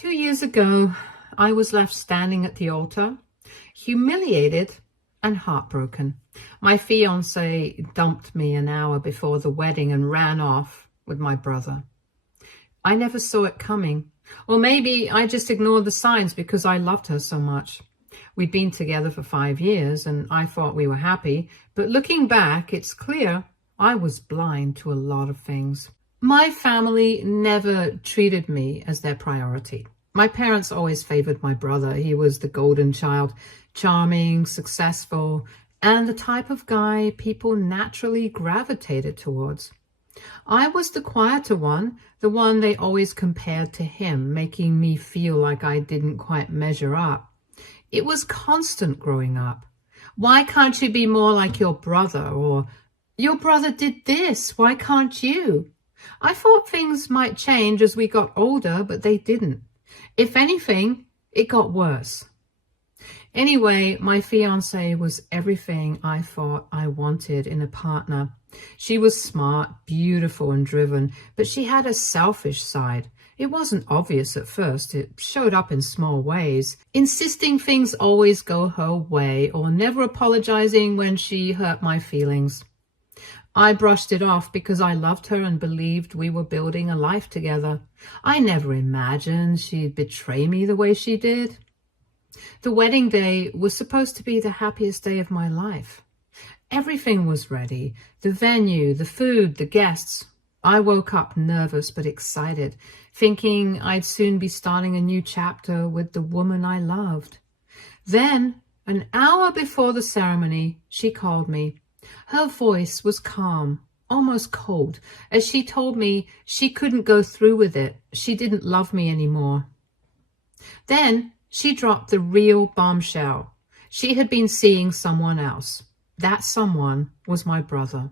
2 years ago, I was left standing at the altar, humiliated and heartbroken. My fiance dumped me an hour before the wedding and ran off with my brother. I never saw it coming, or maybe I just ignored the signs because I loved her so much. We'd been together for 5 years and I thought we were happy, but looking back, it's clear I was blind to a lot of things. My family never treated me as their priority. My parents always favored my brother. He was the golden child, charming, successful, and the type of guy people naturally gravitated towards. I was the quieter one, the one they always compared to him, making me feel like I didn't quite measure up. It was constant growing up. Why can't you be more like your brother? Or, your brother did this, why can't you? I thought things might change as we got older, but they didn't. If anything, it got worse. Anyway, my fiance was everything I thought I wanted in a partner. She was smart, beautiful, and driven, but she had a selfish side. It wasn't obvious at first. It showed up in small ways, insisting things always go her way or never apologizing when she hurt my feelings. I brushed it off because I loved her and believed we were building a life together. I never imagined she'd betray me the way she did. The wedding day was supposed to be the happiest day of my life. Everything was ready. The venue, the food, the guests. I woke up nervous but excited, thinking I'd soon be starting a new chapter with the woman I loved. Then, an hour before the ceremony, she called me. Her voice was calm, almost cold, as she told me she couldn't go through with it. She didn't love me anymore. Then she dropped the real bombshell. She had been seeing someone else. That someone was my brother.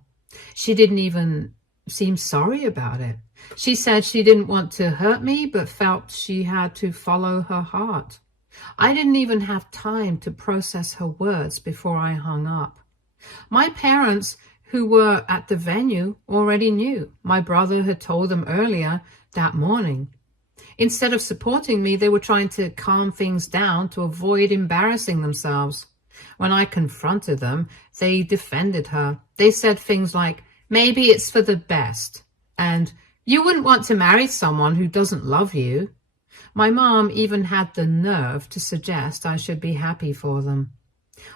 She didn't even seem sorry about it. She said she didn't want to hurt me, but felt she had to follow her heart. I didn't even have time to process her words before I hung up. My parents, who were at the venue, already knew. My brother had told them earlier that morning. Instead of supporting me, they were trying to calm things down to avoid embarrassing themselves. When I confronted them, they defended her. They said things like, "Maybe it's for the best," and "You wouldn't want to marry someone who doesn't love you." My mom even had the nerve to suggest I should be happy for them.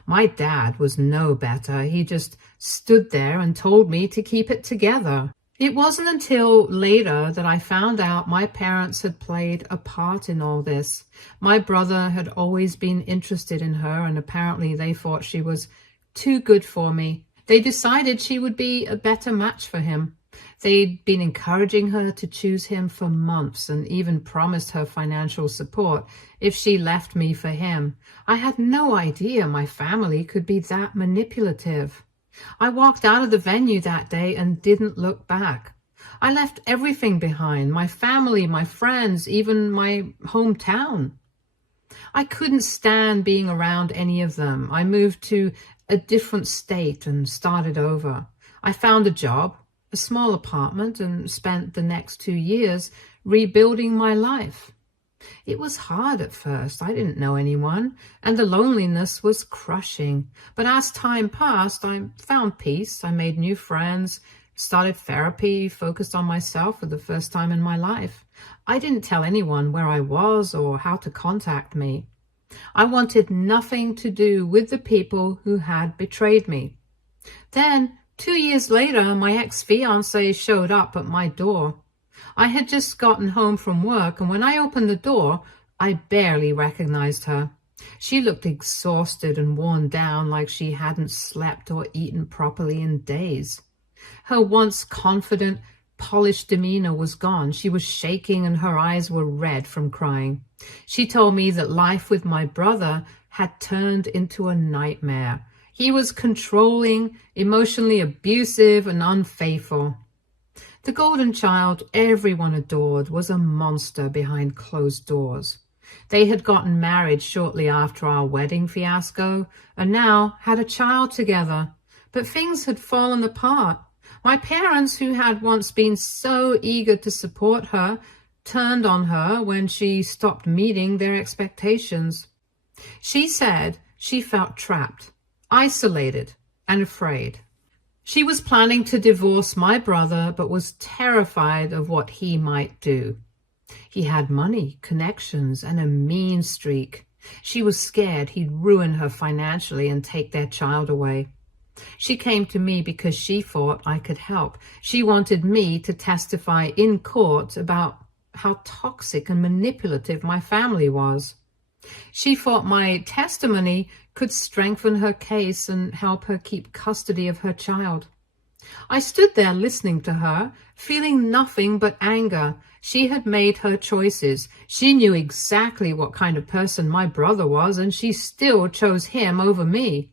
My dad was no better. He just stood there and told me to keep it together. It wasn't until later that I found out my parents had played a part in all this. My brother had always been interested in her, and apparently they thought she was too good for me. They decided she would be a better match for him. They'd been encouraging her to choose him for months and even promised her financial support if she left me for him. I had no idea my family could be that manipulative. I walked out of the venue that day and didn't look back. I left everything behind, my family, my friends, even my hometown. I couldn't stand being around any of them. I moved to a different state and started over. I found a job, a small apartment, and spent the next 2 years rebuilding my life. It was hard at first. I didn't know anyone, and the loneliness was crushing. But as time passed, I found peace. I made new friends, started therapy, focused on myself for the first time in my life. I didn't tell anyone where I was or how to contact me. I wanted nothing to do with the people who had betrayed me. Then, 2 years later, my ex-fiancé showed up at my door. I had just gotten home from work, and when I opened the door, I barely recognized her. She looked exhausted and worn down, like she hadn't slept or eaten properly in days. Her once confident, polished demeanor was gone. She was shaking and her eyes were red from crying. She told me that life with my brother had turned into a nightmare. He was controlling, emotionally abusive, and unfaithful. The golden child everyone adored was a monster behind closed doors. They had gotten married shortly after our wedding fiasco and now had a child together. But things had fallen apart. My parents, who had once been so eager to support her, turned on her when she stopped meeting their expectations. She said she felt trapped, isolated, and afraid. She was planning to divorce my brother, but was terrified of what he might do. He had money, connections, and a mean streak. She was scared he'd ruin her financially and take their child away. She came to me because she thought I could help. She wanted me to testify in court about how toxic and manipulative my family was. She thought my testimony could strengthen her case and help her keep custody of her child. I stood there listening to her, feeling nothing but anger. She had made her choices. She knew exactly what kind of person my brother was, and she still chose him over me.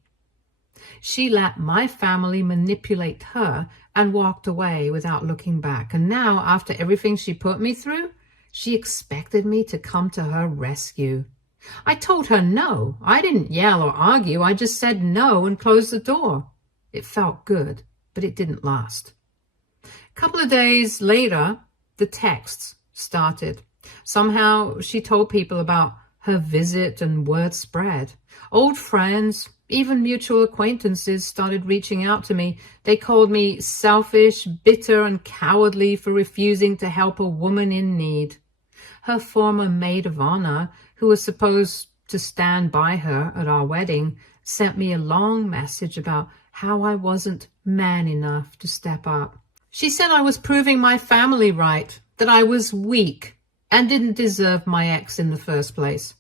She let my family manipulate her and walked away without looking back. And now, after everything she put me through, she expected me to come to her rescue. I told her no. I didn't yell or argue. I just said no and closed the door. It felt good, but it didn't last. A couple of days later, the texts started. Somehow she told people about her visit and word spread. Old friends, even mutual acquaintances started reaching out to me. They called me selfish, bitter, and cowardly for refusing to help a woman in need. Her former maid of honor, who was supposed to stand by her at our wedding, sent me a long message about how I wasn't man enough to step up. She said I was proving my family right, that I was weak and didn't deserve my ex in the first place.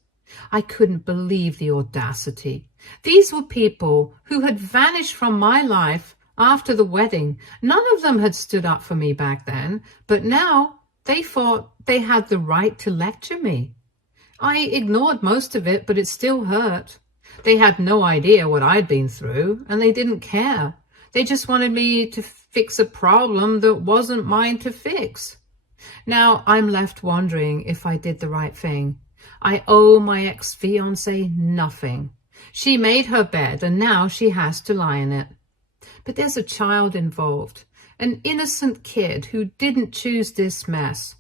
I couldn't believe the audacity. These were people who had vanished from my life after the wedding. None of them had stood up for me back then, but now they thought they had the right to lecture me. I ignored most of it, but it still hurt. They had no idea what I'd been through, and they didn't care. They just wanted me to fix a problem that wasn't mine to fix. Now I'm left wondering if I did the right thing. I owe my ex-fiancé nothing. She made her bed, and now she has to lie in it. But there's a child involved, an innocent kid who didn't choose this mess.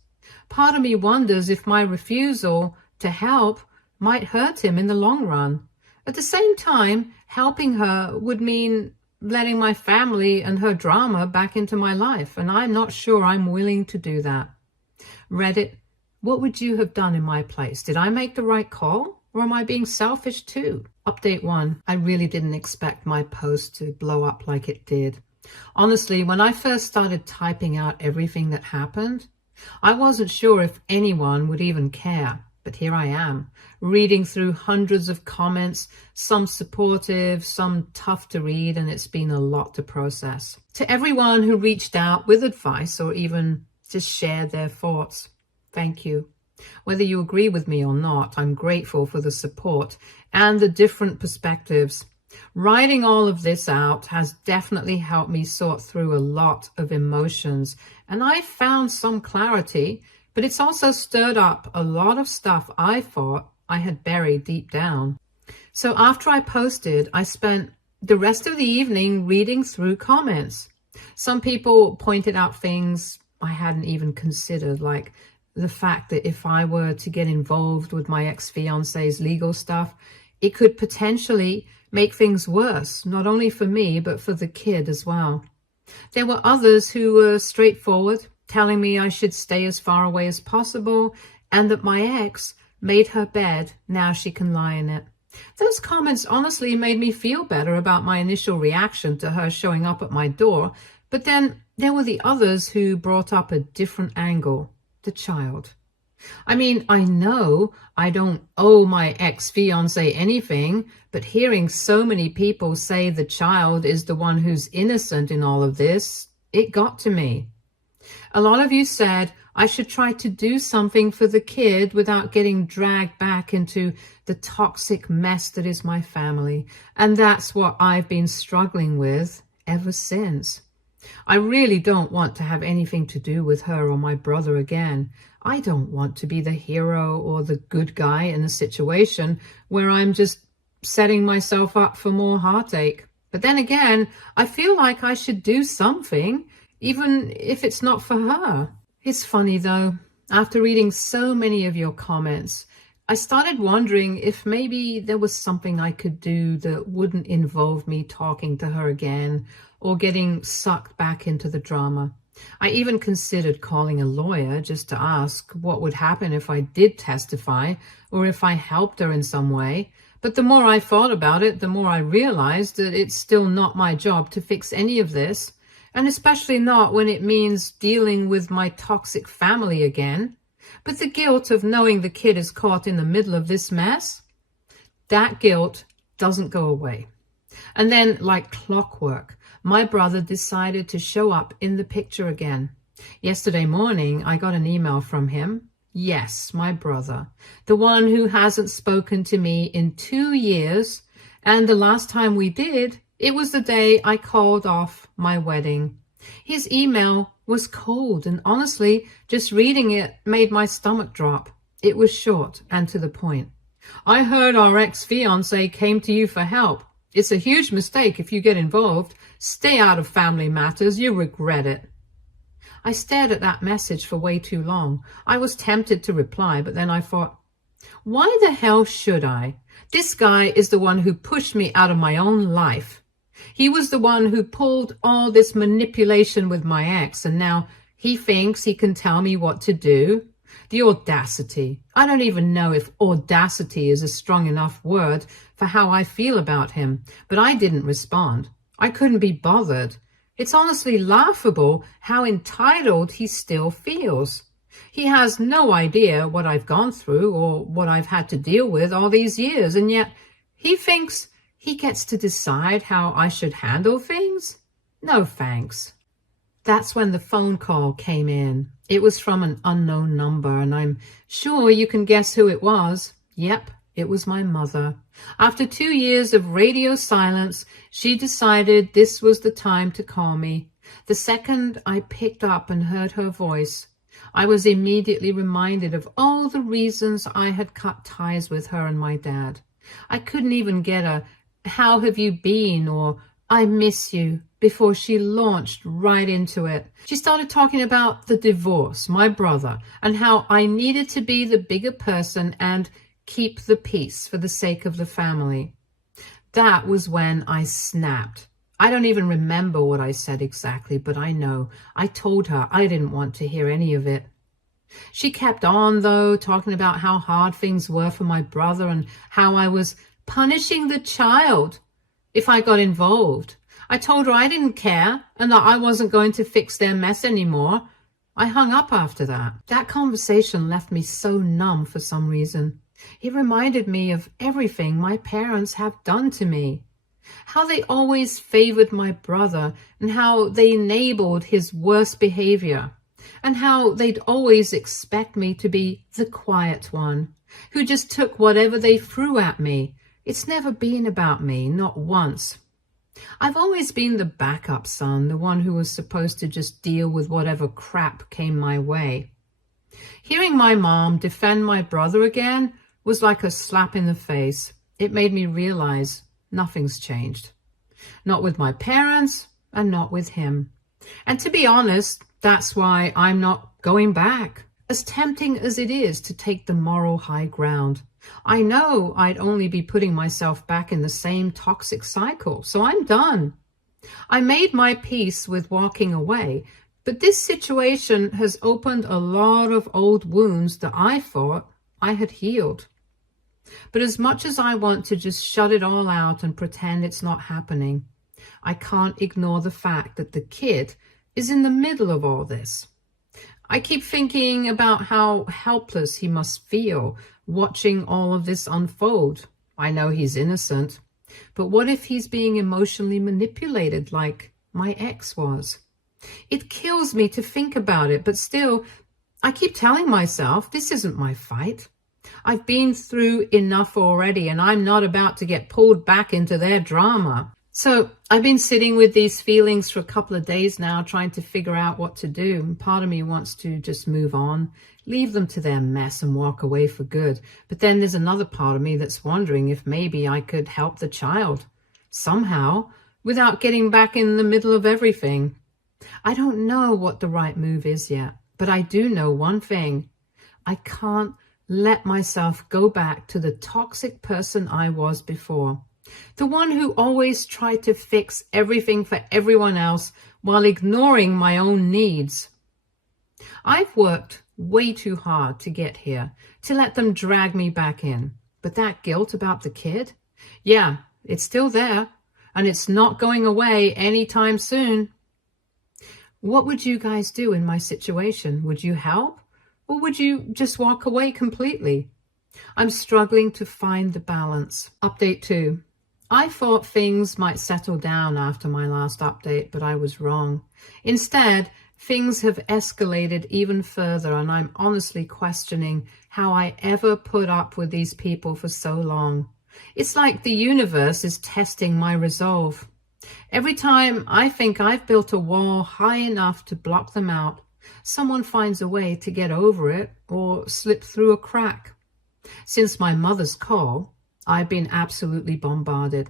Part of me wonders if my refusal to help might hurt him in the long run. At the same time, helping her would mean letting my family and her drama back into my life, and I'm not sure I'm willing to do that. Reddit, what would you have done in my place? Did I make the right call, or am I being selfish too? Update 1. I really didn't expect my post to blow up like it did. Honestly, when I first started typing out everything that happened, I wasn't sure if anyone would even care. But here I am, reading through hundreds of comments, some supportive, some tough to read, and it's been a lot to process. To everyone who reached out with advice or even just shared their thoughts, thank you. Whether you agree with me or not, I'm grateful for the support and the different perspectives. Writing all of this out has definitely helped me sort through a lot of emotions, and I found some clarity, but it's also stirred up a lot of stuff I thought I had buried deep down. So after I posted, I spent the rest of the evening reading through comments. Some people pointed out things I hadn't even considered, like the fact that if I were to get involved with my ex-fiancé's legal stuff, it could potentially make things worse, not only for me, but for the kid as well. There were others who were straightforward, telling me I should stay as far away as possible, and that my ex made her bed, now she can lie in it. Those comments honestly made me feel better about my initial reaction to her showing up at my door, but then there were the others who brought up a different angle, the child. I mean, I know I don't owe my ex-fiancé anything, but hearing so many people say the child is the one who's innocent in all of this, it got to me. A lot of you said I should try to do something for the kid without getting dragged back into the toxic mess that is my family. And that's what I've been struggling with ever since. I really don't want to have anything to do with her or my brother again. I don't want to be the hero or the good guy in a situation where I'm just setting myself up for more heartache. But then again, I feel like I should do something, even if it's not for her. It's funny though, After reading so many of your comments, I started wondering if maybe there was something I could do that wouldn't involve me talking to her again or getting sucked back into the drama. I even considered calling a lawyer just to ask what would happen if I did testify or if I helped her in some way. But the more I thought about it, the more I realized that it's still not my job to fix any of this, and especially not when it means dealing with my toxic family again. But the guilt of knowing the kid is caught in the middle of this mess, that guilt doesn't go away. And then, like clockwork, my brother decided to show up in the picture again. Yesterday morning, I got an email from him. Yes, my brother, the one who hasn't spoken to me in 2 years. And the last time we did, it was the day I called off my wedding. His email was cold, and honestly, just reading it made my stomach drop. It was short and to the point. I heard our ex-fiancé came to you for help. It's a huge mistake if you get involved. Stay out of family matters. You'll regret it. I stared at that message for way too long. I was tempted to reply, but then I thought, why the hell should I? This guy is the one who pushed me out of my own life. He was the one who pulled all this manipulation with my ex, and now he thinks he can tell me what to do. The audacity. I don't even know if audacity is a strong enough word for how I feel about him, but I didn't respond. I couldn't be bothered. It's honestly laughable how entitled he still feels. He has no idea what I've gone through or what I've had to deal with all these years, and yet he thinks he gets to decide how I should handle things? No thanks. That's when the phone call came in. It was from an unknown number, and I'm sure you can guess who it was. Yep, it was my mother. After 2 years of radio silence, she decided this was the time to call me. The second I picked up and heard her voice, I was immediately reminded of all the reasons I had cut ties with her and my dad. I couldn't even get a "How have you been?" or "I miss you" before she launched right into it. She started talking about the divorce, my brother, and how I needed to be the bigger person and keep the peace for the sake of the family. That was when I snapped. I don't even remember what I said exactly, but I know I told her I didn't want to hear any of it. She kept on, though, talking about how hard things were for my brother and how I was punishing the child if I got involved. I told her I didn't care and that I wasn't going to fix their mess anymore. I hung up after that. That conversation left me so numb for some reason. It reminded me of everything my parents have done to me. How they always favored my brother and how they enabled his worst behavior. And how they'd always expect me to be the quiet one, who just took whatever they threw at me. It's never been about me, not once. I've always been the backup son, the one who was supposed to just deal with whatever crap came my way. Hearing my mom defend my brother again was like a slap in the face. It made me realize nothing's changed. Not with my parents and not with him. And to be honest, that's why I'm not going back. As tempting as it is to take the moral high ground, I know I'd only be putting myself back in the same toxic cycle, so I'm done. I made my peace with walking away, but this situation has opened a lot of old wounds that I thought I had healed. But as much as I want to just shut it all out and pretend it's not happening, I can't ignore the fact that the kid is in the middle of all this. I keep thinking about how helpless he must feel watching all of this unfold. I know he's innocent, but what if he's being emotionally manipulated like my ex was? It kills me to think about it, but still, I keep telling myself this isn't my fight. I've been through enough already, and I'm not about to get pulled back into their drama. So I've been sitting with these feelings for a couple of days now, trying to figure out what to do. And part of me wants to just move on, leave them to their mess and walk away for good. But then there's another part of me that's wondering if maybe I could help the child somehow without getting back in the middle of everything. I don't know what the right move is yet, but I do know one thing. I can't let myself go back to the toxic person I was before. The one who always tried to fix everything for everyone else while ignoring my own needs. I've worked way too hard to get here, to let them drag me back in. But that guilt about the kid? Yeah, it's still there, and it's not going away anytime soon. What would you guys do in my situation? Would you help? Or would you just walk away completely? I'm struggling to find the balance. Update 2. I thought things might settle down after my last update, but I was wrong. Instead, things have escalated even further, and I'm honestly questioning how I ever put up with these people for so long. It's like the universe is testing my resolve. Every time I think I've built a wall high enough to block them out, someone finds a way to get over it or slip through a crack. Since my mother's call, I've been absolutely bombarded.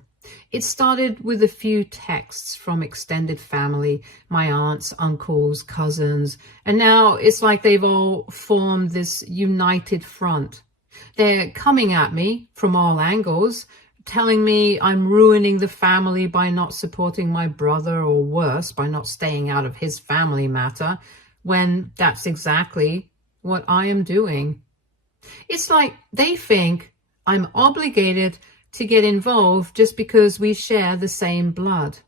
It started with a few texts from extended family, my aunts, uncles, cousins, and now it's like they've all formed this united front. They're coming at me from all angles, telling me I'm ruining the family by not supporting my brother, or worse, by not staying out of his family matter, when that's exactly what I am doing. It's like they think I'm obligated to get involved just because we share the same blood.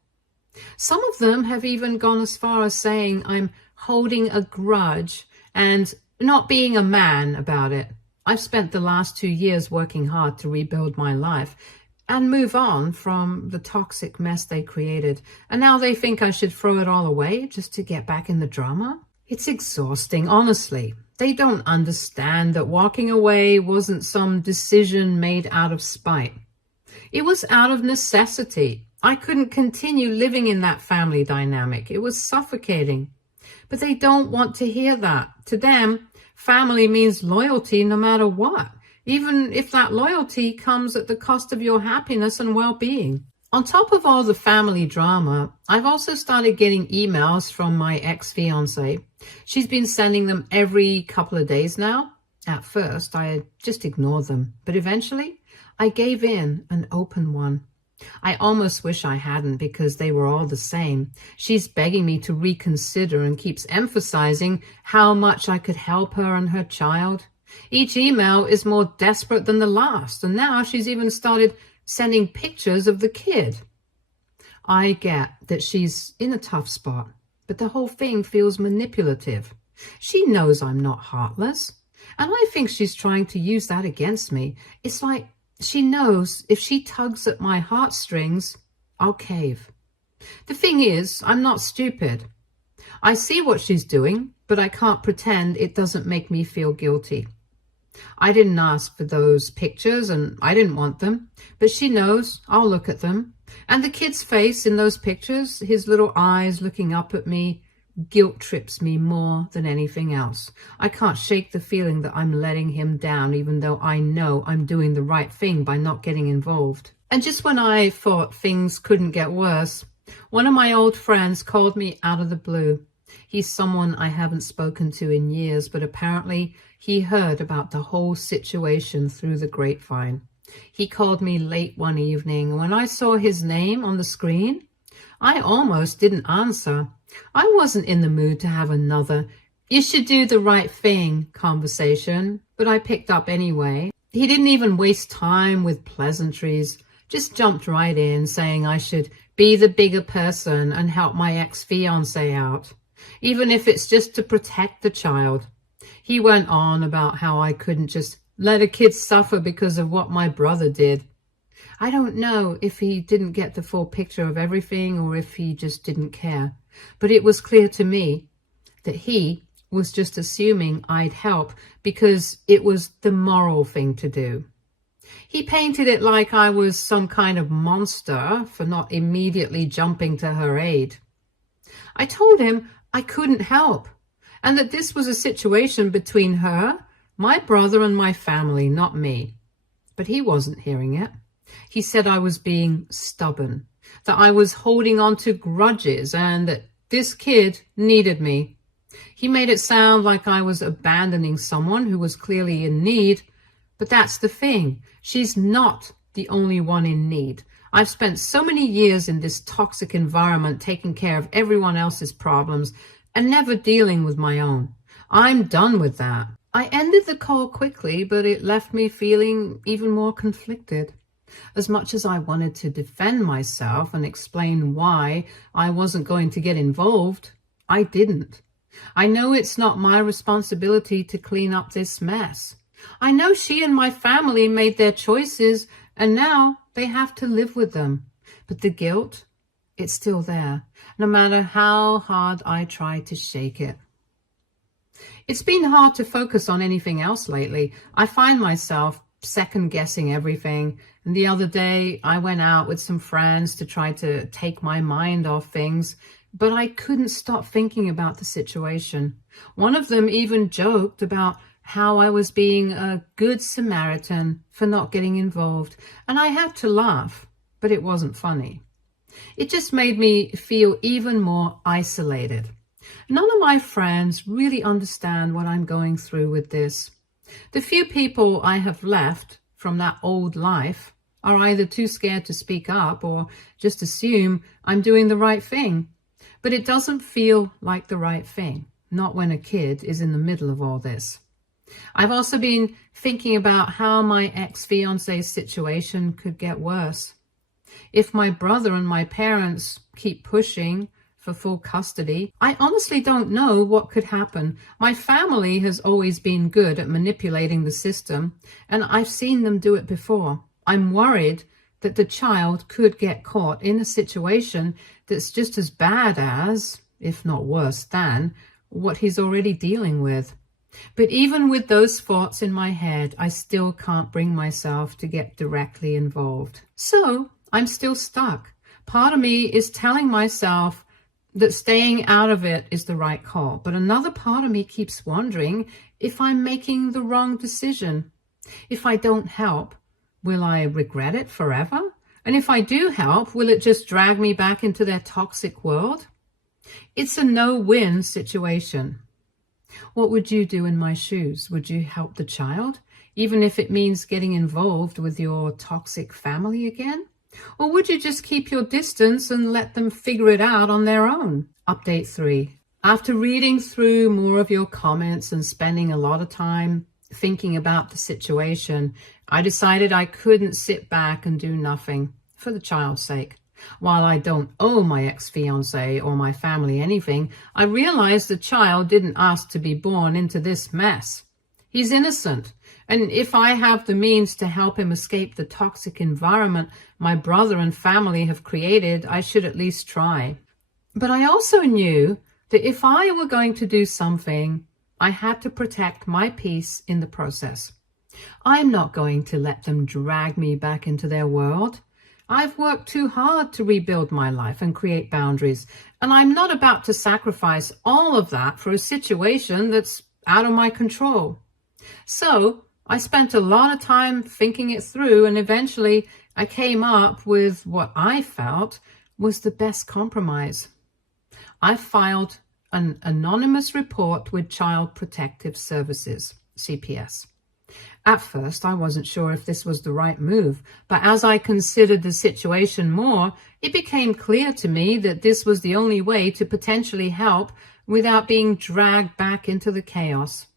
Some of them have even gone as far as saying I'm holding a grudge and not being a man about it. I've spent the last 2 years working hard to rebuild my life and move on from the toxic mess they created, and now they think I should throw it all away just to get back in the drama? It's exhausting, honestly. They don't understand that walking away wasn't some decision made out of spite. It was out of necessity. I couldn't continue living in that family dynamic. It was suffocating. But they don't want to hear that. To them, family means loyalty no matter what, even if that loyalty comes at the cost of your happiness and well-being. On top of all the family drama, I've also started getting emails from my ex-fiancé. She's been sending them every couple of days now. At first, I just ignored them, but eventually I gave in and opened one. I almost wish I hadn't, because they were all the same. She's begging me to reconsider and keeps emphasizing how much I could help her and her child. Each email is more desperate than the last, and now she's even started sending pictures of the kid. I get that she's in a tough spot, but the whole thing feels manipulative. She knows I'm not heartless, and I think she's trying to use that against me. It's like she knows if she tugs at my heartstrings, I'll cave. The thing is, I'm not stupid. I see what she's doing, but I can't pretend it doesn't make me feel guilty. I didn't ask for those pictures, and I didn't want them, but she knows I'll look at them. And the kid's face in those pictures, his little eyes looking up at me, guilt trips me more than anything else. I can't shake the feeling that I'm letting him down, even though I know I'm doing the right thing by not getting involved. And just when I thought things couldn't get worse, one of my old friends called me out of the blue. He's someone I haven't spoken to in years, but apparently he heard about the whole situation through the grapevine. He called me late one evening, and when I saw his name on the screen, I almost didn't answer. I wasn't in the mood to have another "you should do the right thing" conversation, but I picked up anyway. He didn't even waste time with pleasantries, just jumped right in, saying I should be the bigger person and help my ex-fiancé out, even if it's just to protect the child. He went on about how I couldn't just let a kid suffer because of what my brother did. I don't know if he didn't get the full picture of everything or if he just didn't care, but it was clear to me that he was just assuming I'd help because it was the moral thing to do. He painted it like I was some kind of monster for not immediately jumping to her aid. I told him I couldn't help, and that this was a situation between her, my brother, and my family, not me. But he wasn't hearing it. He said I was being stubborn, that I was holding on to grudges, and that this kid needed me. He made it sound like I was abandoning someone who was clearly in need, but that's the thing. She's not the only one in need. I've spent so many years in this toxic environment taking care of everyone else's problems and never dealing with my own. I'm done with that. I ended the call quickly, but it left me feeling even more conflicted. As much as I wanted to defend myself and explain why I wasn't going to get involved, I didn't. I know it's not my responsibility to clean up this mess. I know she and my family made their choices, and now they have to live with them. But the guilt, it's still there, no matter how hard I try to shake it. It's been hard to focus on anything else lately. I find myself second-guessing everything. And the other day, I went out with some friends to try to take my mind off things, but I couldn't stop thinking about the situation. One of them even joked about how I was being a good Samaritan for not getting involved, and I had to laugh, but it wasn't funny. It just made me feel even more isolated. None of my friends really understand what I'm going through with this. The few people I have left from that old life are either too scared to speak up or just assume I'm doing the right thing. But it doesn't feel like the right thing, not when a kid is in the middle of all this. I've also been thinking about how my ex-fiance's situation could get worse. If my brother and my parents keep pushing for full custody, I honestly don't know what could happen. My family has always been good at manipulating the system, and I've seen them do it before. I'm worried that the child could get caught in a situation that's just as bad as, if not worse than, what he's already dealing with. But even with those thoughts in my head, I still can't bring myself to get directly involved. So I'm still stuck. Part of me is telling myself that staying out of it is the right call, but another part of me keeps wondering if I'm making the wrong decision. If I don't help, will I regret it forever? And if I do help, will it just drag me back into their toxic world? It's a no-win situation. What would you do in my shoes? Would you help the child, even if it means getting involved with your toxic family again? Or would you just keep your distance and let them figure it out on their own? Update 3. After reading through more of your comments and spending a lot of time thinking about the situation, I decided I couldn't sit back and do nothing for the child's sake. While I don't owe my ex-fiancé or my family anything, I realized the child didn't ask to be born into this mess. He's innocent, and if I have the means to help him escape the toxic environment my brother and family have created, I should at least try. But I also knew that if I were going to do something, I had to protect my peace in the process. I'm not going to let them drag me back into their world. I've worked too hard to rebuild my life and create boundaries, and I'm not about to sacrifice all of that for a situation that's out of my control. So I spent a lot of time thinking it through, and eventually I came up with what I felt was the best compromise. I filed an anonymous report with Child Protective Services, CPS. At first, I wasn't sure if this was the right move, but as I considered the situation more, it became clear to me that this was the only way to potentially help without being dragged back into the chaos.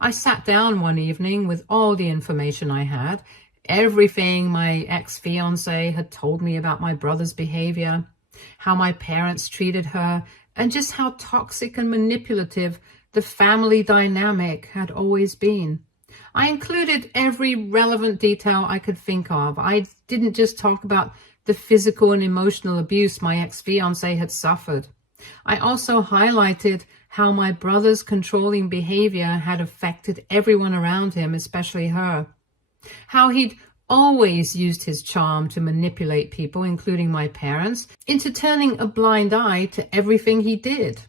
I sat down one evening with all the information I had, everything my ex-fiancé had told me about my brother's behavior, how my parents treated her, and just how toxic and manipulative the family dynamic had always been. I included every relevant detail I could think of. I didn't just talk about the physical and emotional abuse my ex-fiancé had suffered. I also highlighted how my brother's controlling behavior had affected everyone around him, especially her. How he'd always used his charm to manipulate people, including my parents, into turning a blind eye to everything he did.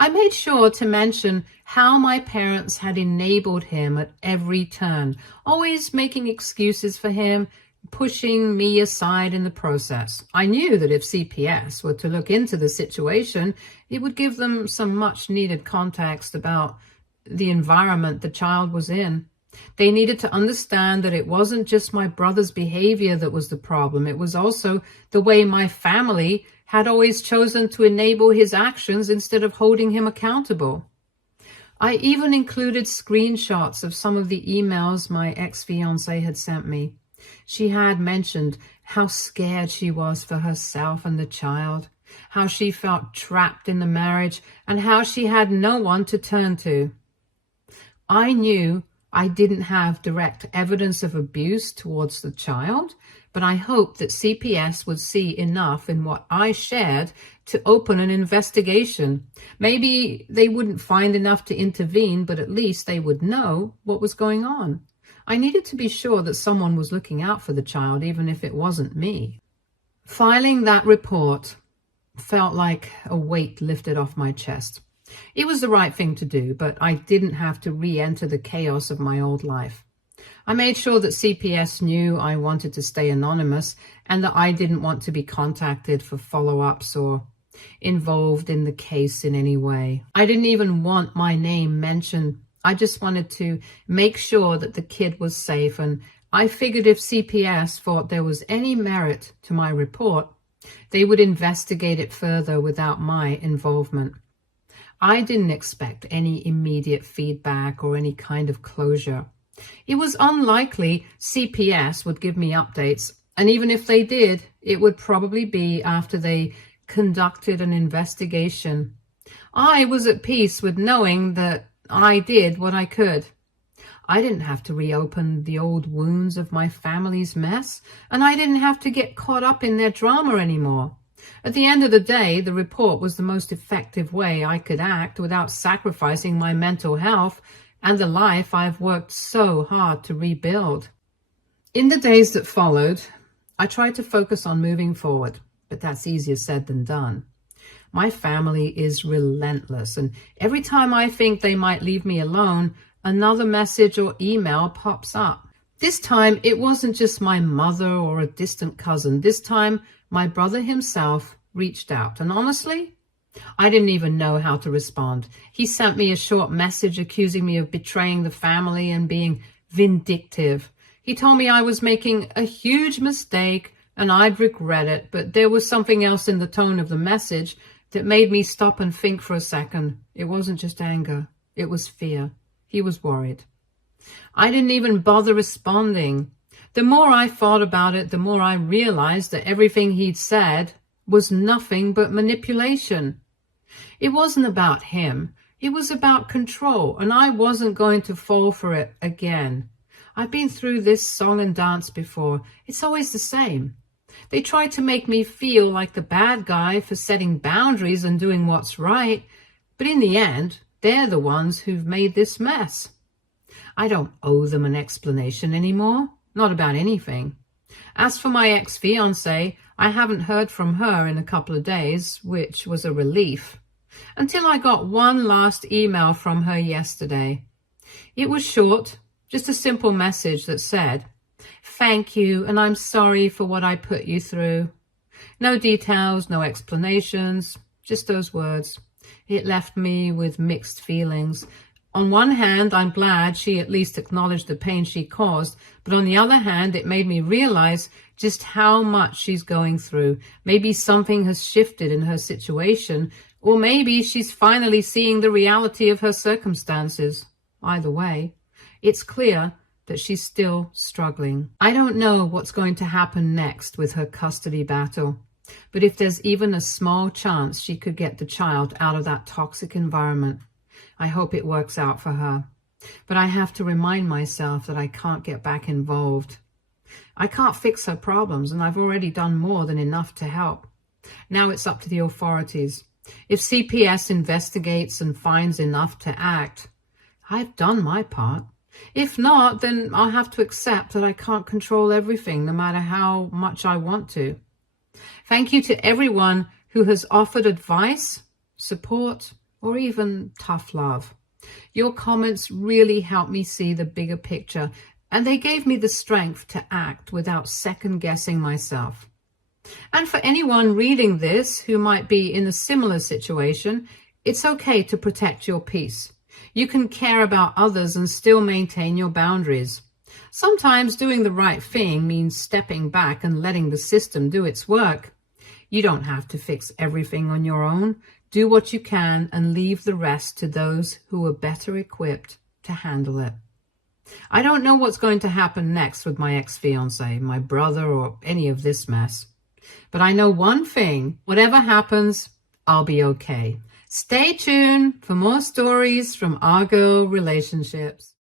I made sure to mention how my parents had enabled him at every turn, always making excuses for him pushing me aside in the process. I knew that if CPS were to look into the situation, it would give them some much needed context about the environment the child was in. They needed to understand that it wasn't just my brother's behavior that was the problem. It was also the way my family had always chosen to enable his actions instead of holding him accountable. I even included screenshots of some of the emails my ex-fiancé had sent me. She had mentioned how scared she was for herself and the child, how she felt trapped in the marriage, and how she had no one to turn to. I knew I didn't have direct evidence of abuse towards the child, but I hoped that CPS would see enough in what I shared to open an investigation. Maybe they wouldn't find enough to intervene, but at least they would know what was going on. I needed to be sure that someone was looking out for the child, even if it wasn't me. Filing that report felt like a weight lifted off my chest. It was the right thing to do, but I didn't have to re-enter the chaos of my old life. I made sure that CPS knew I wanted to stay anonymous and that I didn't want to be contacted for follow-ups or involved in the case in any way. I didn't even want my name mentioned. I just wanted to make sure that the kid was safe, and I figured if CPS thought there was any merit to my report, they would investigate it further without my involvement. I didn't expect any immediate feedback or any kind of closure. It was unlikely CPS would give me updates, and even if they did, it would probably be after they conducted an investigation. I was at peace with knowing that I did what I could. I didn't have to reopen the old wounds of my family's mess, and I didn't have to get caught up in their drama anymore. At the end of the day, the report was the most effective way I could act without sacrificing my mental health and the life I've worked so hard to rebuild. In the days that followed, I tried to focus on moving forward, but that's easier said than done. My family is relentless, and every time I think they might leave me alone, another message or email pops up. This time, it wasn't just my mother or a distant cousin. This time, my brother himself reached out, and honestly, I didn't even know how to respond. He sent me a short message accusing me of betraying the family and being vindictive. He told me I was making a huge mistake and I'd regret it, but there was something else in the tone of the message that made me stop and think for a second. It wasn't just anger, it was fear. He was worried. I didn't even bother responding. The more I thought about it, the more I realized that everything he'd said was nothing but manipulation. It wasn't about him. It was about control, and I wasn't going to fall for it again. I've been through this song and dance before. It's always the same. They try to make me feel like the bad guy for setting boundaries and doing what's right, but in the end, they're the ones who've made this mess. I don't owe them an explanation anymore, not about anything. As for my ex-fiancée, I haven't heard from her in a couple of days, which was a relief, until I got one last email from her yesterday. It was short, just a simple message that said, "Thank you, and I'm sorry for what I put you through." No details, no explanations, just those words. It left me with mixed feelings. On one hand, I'm glad she at least acknowledged the pain she caused, but on the other hand, it made me realize just how much she's going through. Maybe something has shifted in her situation, or maybe she's finally seeing the reality of her circumstances. Either way, it's clear that she's still struggling. I don't know what's going to happen next with her custody battle, but if there's even a small chance she could get the child out of that toxic environment, I hope it works out for her. But I have to remind myself that I can't get back involved. I can't fix her problems, and I've already done more than enough to help. Now it's up to the authorities. If CPS investigates and finds enough to act, I've done my part. If not, then I'll have to accept that I can't control everything, no matter how much I want to. Thank you to everyone who has offered advice, support, or even tough love. Your comments really help me see the bigger picture. and they gave me the strength to act without second-guessing myself. And for anyone reading this who might be in a similar situation, it's okay to protect your peace. You can care about others and still maintain your boundaries. Sometimes doing the right thing means stepping back and letting the system do its work. You don't have to fix everything on your own. Do what you can and leave the rest to those who are better equipped to handle it. I don't know what's going to happen next with my ex-fiancé, my brother, or any of this mess. But I know one thing, whatever happens, I'll be okay. Stay tuned for more stories from Our Girl Relationships.